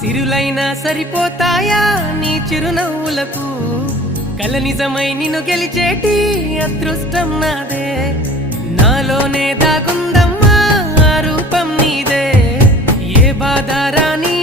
సిరులైనా సరిపోతాయా నీ చిరునవ్వులకు కల నిజమై నిన్ను గెలిచేటి అదృష్టం నాదే నాలోనే దాగుందమ్మా ఆ రూపం నీదే ఏ బాధ రాని